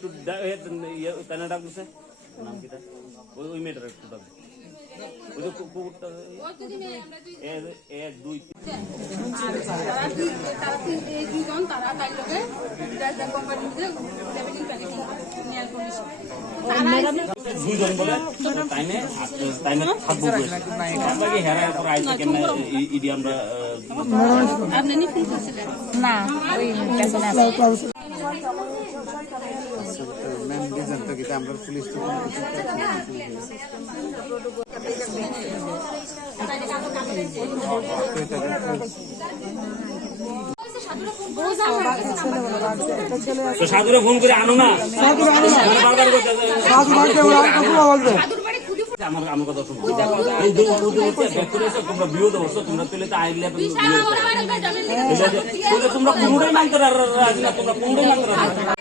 একটু তানা ডাক দিছে নাম কিটা ওই মেয়েটার একটু ডাক ওই যে কুকুরটা 1 2 দুইজন বলে টাইমে থাকবো আমরা কি হেরার পর আইতে কেন ইডি আমরা আপনি নি ফোন করছিলেন না ওই কাছে না ম্যাম ডিজাইন তো কি আমরা পুলিশ তো তো সাধুরে ফোন করে আনো না আমার কথা শুনো তোমরা বিরোধ অবস্থা তোমরা তুলে তো আইলে তোমরা কোনটাই মানতে রাজি না তোমরা কোনটাই মানতে রাজি না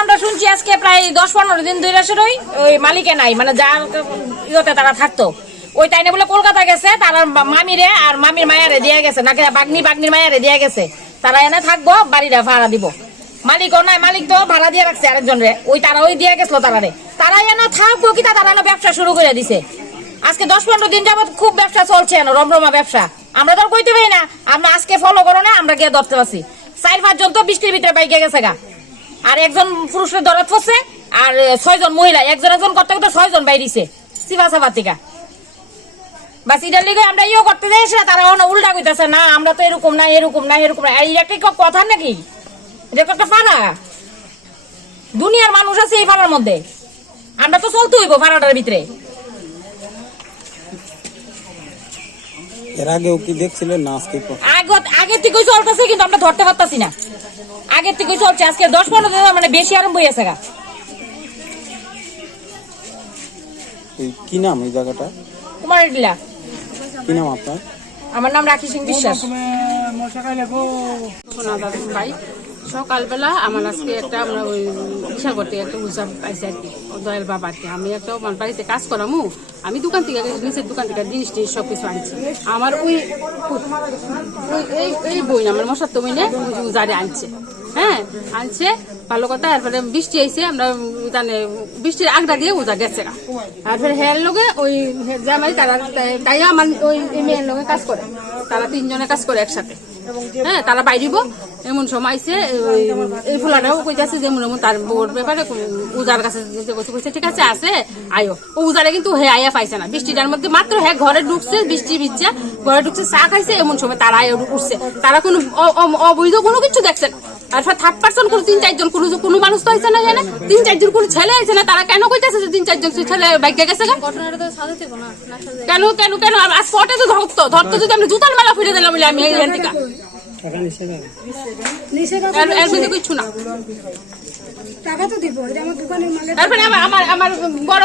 আমরা শুনছি আজকে প্রায় 10-15 দিন ধরে ওই মালিকে নাই মানে যার ইয়েতে তারা থাকতো ওই তাইনে বলে কলকাতা গেছে তারা মামিরে আর মামির মায়ারে দিয়ে গেছে নাকি বাগনির মায়ারে দিয়ে গেছে তারা এনে থাকবো বাড়িটা ভাড়া দিব মালিকও নাই মালিক তো ভাড়া দিয়ে রাখছে আরেকজন রে ওই তারা ওই দিয়ে গেছিল তারা এনে থাকবো কি তারা ব্যবসা শুরু করে দিছে আজকে 10-15 দিন যাবত খুব ব্যবসা চলছে রমরমা ব্যবসা আমরা তো কইতে পারি না আমরা আজকে ফলো করো না আমরা গিয়ে ধরতে পারছি 4-5 জন তো বৃষ্টির ভিতরে বাইকে গেছে গা আর একজন পুরুষের দরদ পড়ছে আর 6 জন মহিলা একজন করতে করতে 6 জন বাইরিছে সিবাসাবাতিকা বাস এটার লিগে আমরা ইয়ে করতে যাই সেটা তারা উল্টা কইতেছে না আমরা তো এরকম না এই একটা কথা নাকি এটা একটা ফাড়া দুনিয়ার মানুষ আছে এই ফাড়ার মধ্যে আমরা তো চলতে হইব ফাড়াটার ভিতরে এর আগেও কি দেখছিলেন না আগে থেকে চলতেছে কিন্তু আমরা ধরতে পারতাছি না আগের থেকে চলছে আজকে 10-15 দিন মানে বেশি আরম্ভ হয়েছে গা কি নাম এই জায়গাটা কুমারডিলা কি নাম আপনার আমার নাম রাখি সিং বিশ্বাস ভাই সকালবেলা আমার আজকে একটা আমরা ওই বিশাল করতে একটা উৎসব পাইছি আর কি দয়াল বাবাকে আমি একটা আমার বাড়িতে কাজ করামু আমি দোকান থেকে নিচের দোকান থেকে জিনিস সব কিছু আনছি আমার এই বই আমার মশার তো বইনে উজারে আনছে হ্যাঁ আনছে ভালো কথা তারপরে বৃষ্টি আইছে আমরা জানে বৃষ্টির আগটা দিয়ে উজা গেছে তারপরে হের লোকে ওই জামাই তাই আমার ওই মেয়ের লোকে কাজ করে তারা 3 জনে কাজ করে একসাথে হ্যাঁ তারা বাইরিব এমন সময় আইছে এই ফুলাটাও কইতাছে যে মনে তার বউর ব্যাপারে উজার কাছে কইছে ঠিক আছে আছে আয়ো ও উজারে কিন্তু হে আয়া পাইছে না বৃষ্টিটার মধ্যে মাত্র হে ঘরে ঢুকছে বৃষ্টি ভিজছে ঘরে ঢুকছে চা খাইছে এমন সময় তারা আয়া উঠছে তারা কোনো অবৈধ কোনো কিছু দেখছে না আর 3rd কোনো 3-4 জন কোনো মানুষ তো হইছে না জানে 3-4 জন কোনো ছেলে হইছে না তারা কেন কইতাছে যে 3-4 জন ছেলে বাইকে গেছে ঘটনাটা তো সাজাতে না কেন আজ স্পটে তো ধরতো যদি আমি জুতার মালা ফিরে দিলাম বলে আমি এখান থেকে আমার বড়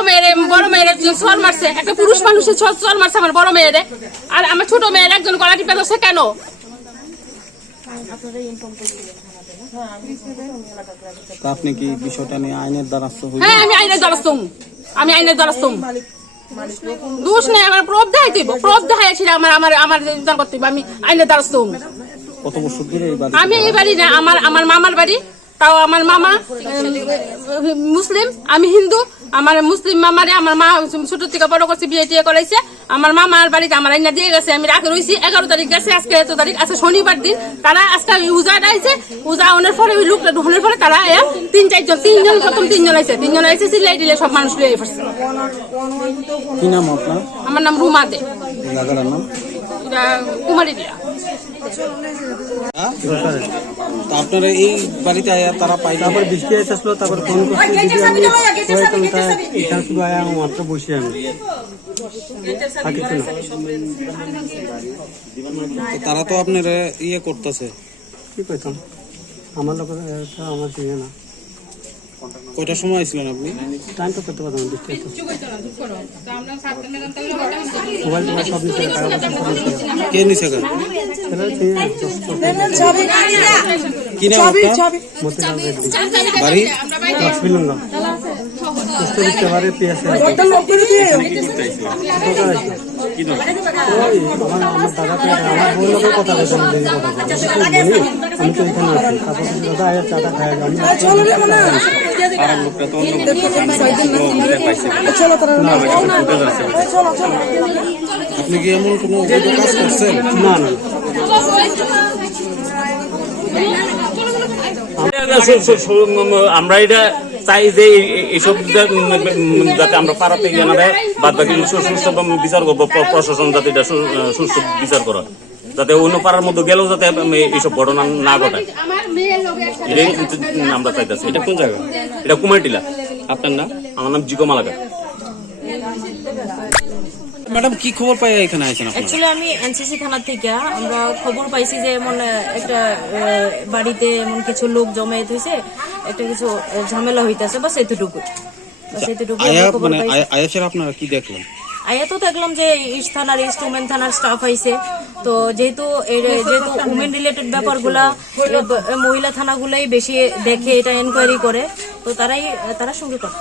মেয়ের চর মারছে একটা পুরুষ মানুষের চর মারছে আমার বড় মেয়েরে আর আমার ছোট মেয়ের একজন গলা টিপে ধরছে কেন আপনি কি বিষয়টা নিয়ে আইনের দ্বারস্থ হইবেন? হ্যাঁ আমি আইনের দ্বারস্থ দোষ নেই আমার প্রব দেখাইছিল আমার করতে আমি আইনের দ্বারস্থ কত বছর ধরে আমি এই বাড়ি না আমার মামার বাড়ি তাও আমার মামা মুসলিম আমি হিন্দু আমার মুসলিম মামারে আমার মা ছোট থেকে বড় করছে বিয়ে টিয়ে করাইছে আমার মামার বাড়িতে আমার আইনা দিয়ে গেছে আমি রাখে রয়েছি 11 তারিখ গেছে আজকে 1 তারিখ আছে শনিবার দিন তারা আজকে উজা আইছে উজা ওনার পরে ওই লোকটা ঢোকানোর পরে তারা 3-4 জন 3 জন প্রথম 3 জন আইছে সিলাই দিলে সব মানুষ লিয়ে পড়ছে কি নাম আপনার আমার নাম রুমা দে জায়গার নাম এটা কুমারীডিলা আপনারা এই বাড়িতে আয়া তারা পাই তারপর বৃষ্টি আসলো তারপর ফোন করছে এটা শুধু আয়া মাত্র বসে আমি তারা তো আপনার ইয়ে করতেছে কি কইতাম আমার লোক আমার চিনে না কয়টার সময় আসছিলেন আপনি টাইম তো করতে পারবেন কে নিছে কি নাম বাড়ি সুস্থ দিতে পারে পিয়াসে এখানে কি করতে আইছিল? কি দরকার? ওই আমার দাদাকে আমার বউর লোকের কথা বলছেন দিদি কথা আমি তো এখানে আছি তারপর দাদা আয়া চাটা খাই আমি পাড়ার লোকটা তো অন্য পাইছে ফুটেজ আছে। আপনি কি এমন কোনো অবৈধ কাজ করছেন? না না আমরা এটা চাই যে এইসব যাতে আমরা পাড়াতে গিয়ে না বাদ বাকি সুস্থ বিচার করবো, প্রশাসন যাতে এটা সুস্থ বিচার করে, যাতে অন্য পাড়ার মধ্যে গেলেও যাতে এইসব ঘটনা না ঘটায়, এটাই আমরা চাইতেছি। এটা কোন জায়গা? এটা কুমারটিলা। আপনার নাম? আমার নাম জিকো মালাকা। ম্যাডাম কি খবর পাই এখানে আইছেন আপনি? অ্যাকচুয়ালি আমি এনসিসি থানা থেকে আমরা খবর পাইছি যে এমন একটা বাড়িতে এমন কিছু লোক জমায়েত হয়েছে, একটা কিছু ঝামেলা হইতেছে, বাস এতটুকু। আয়া মানে আয়াসের আপনারা কি দেখলেন? আয়া তো দেখলাম যে ইস্ট থানার ইস্ট উমেন থানার স্টাফ আইছে, তো যেহেতু উমেন রিলেটেড ব্যাপারগুলা মহিলা থানাগুলাই বেশি দেখে এটা এনকোয়ারি করে, তো তারা সঙ্গে কথা